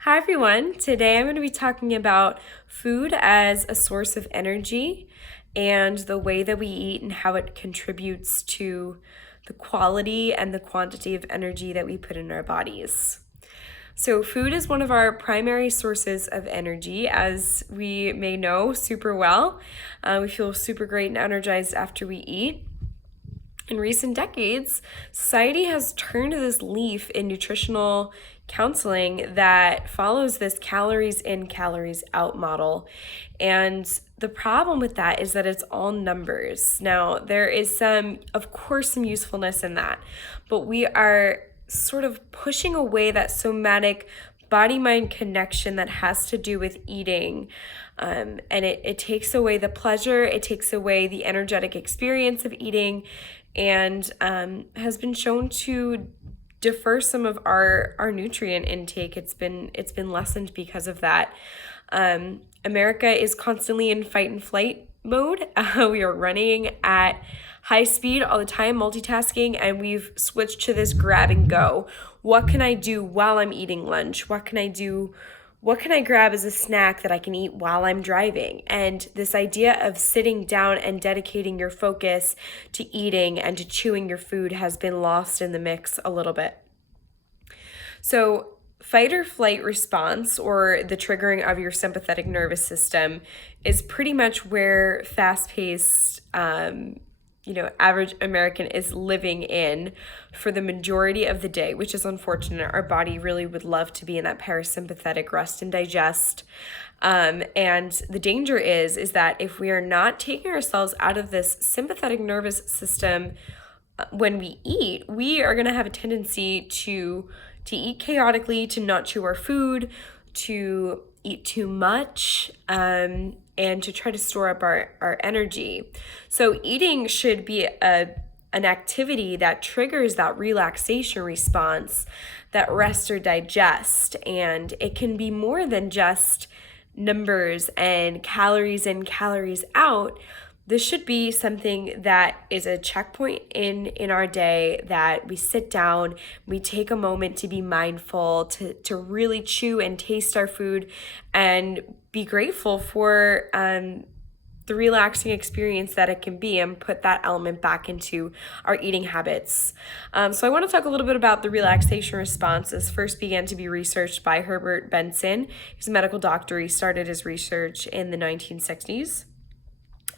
Hi everyone. Today I'm going to be talking about food as a source of energy and the way that we eat and how it contributes to the quality and the quantity of energy that we put in our bodies. So, food is one of our primary sources of energy, as we may know super well. We feel super great and energized after we eat. In recent decades, society has turned this leaf in nutritional counseling that follows this calories in, calories out model. And the problem with that is that it's all numbers. Now, there is of course, some usefulness in that, but we are sort of pushing away that somatic body mind connection that has to do with eating. And it takes away the pleasure, it takes away the energetic experience of eating, and has been shown to defer some of our nutrient intake. It's been lessened because of that. America is constantly in fight and flight mode. We are running at high speed all the time, multitasking, and we've switched to this grab and go. What can I do while I'm eating lunch? What can I grab as a snack that I can eat while I'm driving? And this idea of sitting down and dedicating your focus to eating and to chewing your food has been lost in the mix a little bit. So, fight or flight response, or the triggering of your sympathetic nervous system, is pretty much where fast-paced, average American is living in for the majority of the day, which is unfortunate. Our body really would love to be in that parasympathetic rest and digest. And the danger is that if we are not taking ourselves out of this sympathetic nervous system when we eat, we are going to have a tendency to eat chaotically, to not chew our food, to eat too much, and to try to store up our energy. So eating should be an activity that triggers that relaxation response, that rest or digest. And it can be more than just numbers and calories in, calories out. This should be something that is a checkpoint in our day, that we sit down, we take a moment to be mindful, to really chew and taste our food and be grateful for the relaxing experience that it can be, and put that element back into our eating habits. So I want to talk a little bit about the relaxation response. This first began to be researched by Herbert Benson. He's a medical doctor. He started his research in the 1960s.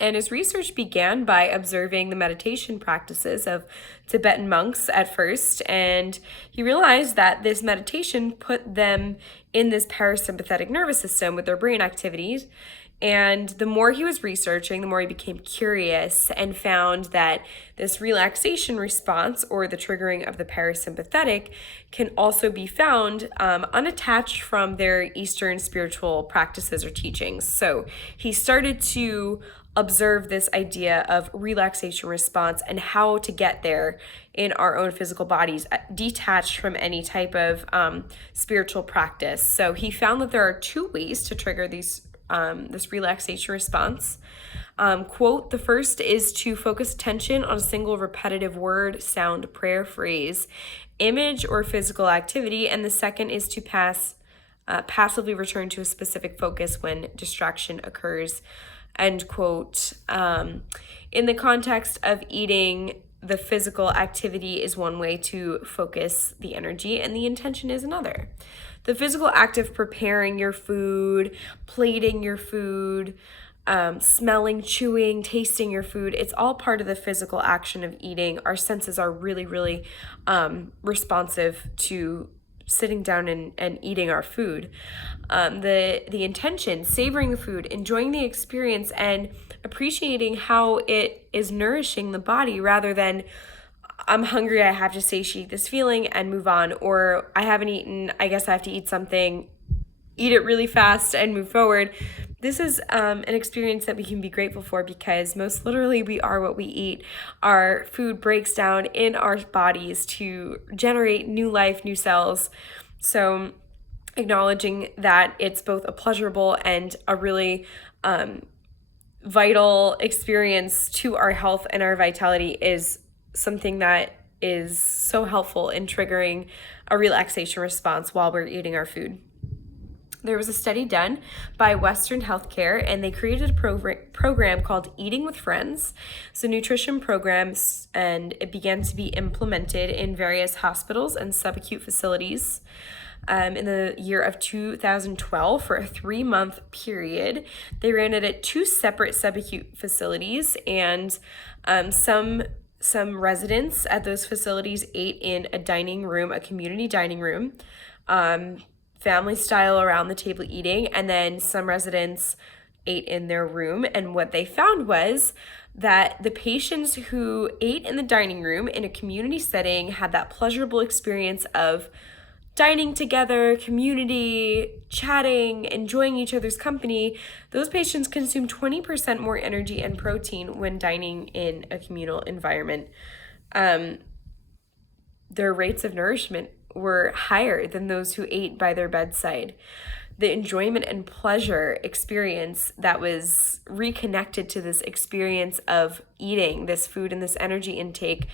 And his research began by observing the meditation practices of Tibetan monks at first, and he realized that this meditation put them in this parasympathetic nervous system with their brain activities. And the more he was researching, the more he became curious and found that this relaxation response, or the triggering of the parasympathetic, can also be found unattached from their Eastern spiritual practices or teachings. So he started to observe this idea of relaxation response and how to get there in our own physical bodies, detached from any type of spiritual practice. So he found that there are two ways to trigger this relaxation response. Quote, the first is to focus attention on a single repetitive word, sound, prayer, phrase, image, or physical activity. And the second is to passively return to a specific focus when distraction occurs. End quote. In the context of eating, the physical activity is one way to focus the energy, and the intention is another. The physical act of preparing your food, plating your food, smelling, chewing, tasting your food, it's all part of the physical action of eating. Our senses are really, really responsive to sitting down and eating our food. The intention, savoring the food, enjoying the experience, and appreciating how it is nourishing the body, rather than I'm hungry, I have to satiate this feeling and move on, or I haven't eaten, I guess I have to eat something, eat it really fast and move forward. This is an experience that we can be grateful for, because most literally we are what we eat. Our food breaks down in our bodies to generate new life, new cells. So acknowledging that it's both a pleasurable and a really vital experience to our health and our vitality is something that is so helpful in triggering a relaxation response while we're eating our food. There was a study done by Western Healthcare, and they created a program called Eating with Friends. So nutrition programs, and it began to be implemented in various hospitals and subacute facilities in the year of 2012 for a 3-month period. They ran it at 2 separate subacute facilities, and some residents at those facilities ate in a dining room, a community dining room, family style around the table eating, and then some residents ate in their room. And what they found was that the patients who ate in the dining room in a community setting had that pleasurable experience of dining together, community, chatting, enjoying each other's company. Those patients consume 20% more energy and protein when dining in a communal environment. Their rates of nourishment were higher than those who ate by their bedside. The enjoyment and pleasure experience that was reconnected to this experience of eating this food and this energy intake,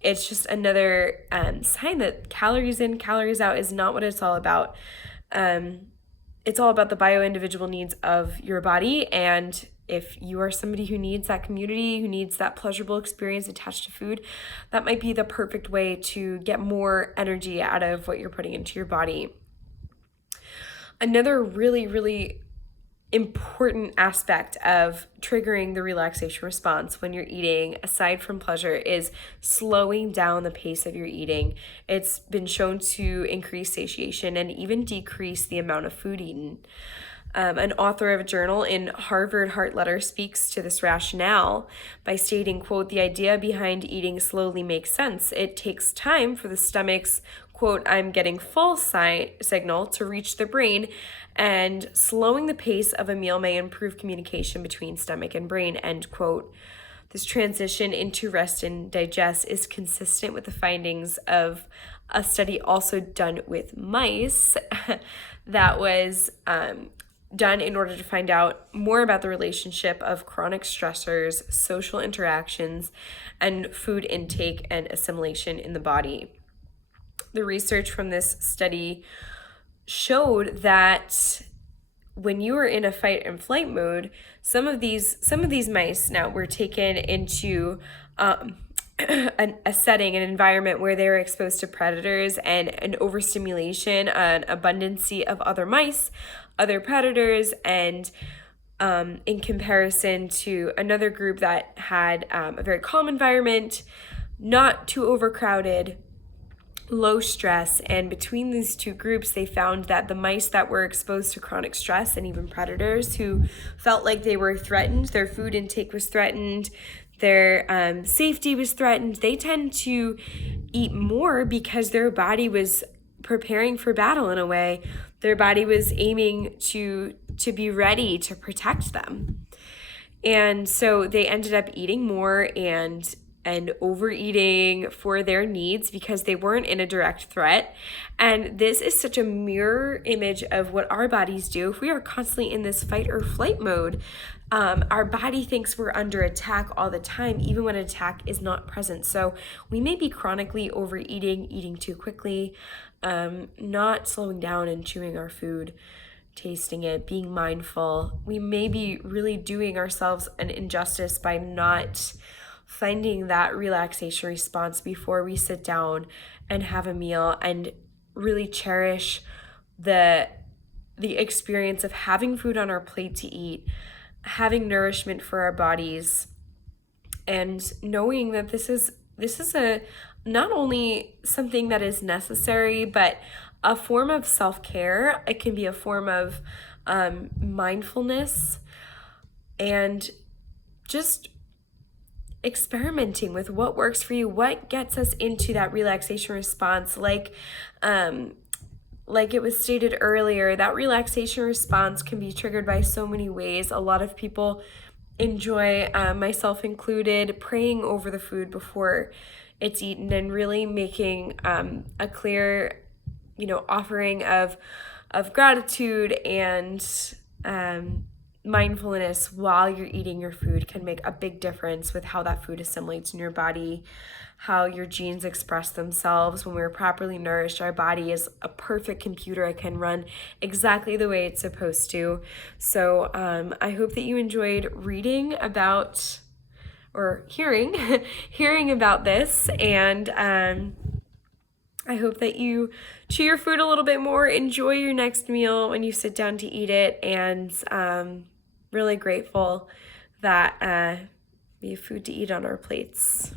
it's just another sign that calories in, calories out is not what it's all about. It's all about the bio-individual needs of your body, and if you are somebody who needs that community, who needs that pleasurable experience attached to food, that might be the perfect way to get more energy out of what you're putting into your body. Another really, really important aspect of triggering the relaxation response when you're eating, aside from pleasure, is slowing down the pace of your eating. It's been shown to increase satiation and even decrease the amount of food eaten. An author of a journal in Harvard Heart Letter speaks to this rationale by stating, quote, "The idea behind eating slowly makes sense. It takes time for the stomach's, quote, 'I'm getting full' signal to reach the brain, and slowing the pace of a meal may improve communication between stomach and brain," end quote. This transition into rest and digest is consistent with the findings of a study also done with mice that was done in order to find out more about the relationship of chronic stressors, social interactions, and food intake and assimilation in the body. The research from this study showed that when you were in a fight and flight mode, some of these mice now were taken into a setting, an environment where they were exposed to predators and an overstimulation, an abundancy of other mice, other predators, and in comparison to another group that had a very calm environment, not too overcrowded, low stress. And between these two groups, they found that the mice that were exposed to chronic stress and even predators who felt like they were threatened, their food intake was threatened, their safety was threatened, they tend to eat more because their body was preparing for battle in a way. Their body was aiming to be ready to protect them. And so they ended up eating more and overeating for their needs because they weren't in a direct threat. And this is such a mirror image of what our bodies do. If we are constantly in this fight or flight mode, our body thinks we're under attack all the time, even when an attack is not present. So we may be chronically overeating, eating too quickly, not slowing down and chewing our food, tasting it, being mindful. We may be really doing ourselves an injustice by not finding that relaxation response before we sit down and have a meal and really cherish the experience of having food on our plate to eat, having nourishment for our bodies, and knowing that this is a not only something that is necessary, but a form of self-care. It can be a form of mindfulness and just experimenting with what works for you, what gets us into that relaxation response. Like it was stated earlier, that relaxation response can be triggered by so many ways. A lot of people enjoy, myself included, praying over the food before it's eaten and really making a clear, offering of gratitude and mindfulness while you're eating your food can make a big difference with how that food assimilates in your body, how your genes express themselves. When we're properly nourished, our body is a perfect computer. It can run exactly the way it's supposed to. So I hope that you enjoyed reading about or hearing about this, and I hope that you chew your food a little bit more, enjoy your next meal when you sit down to eat it, and really grateful that we have food to eat on our plates.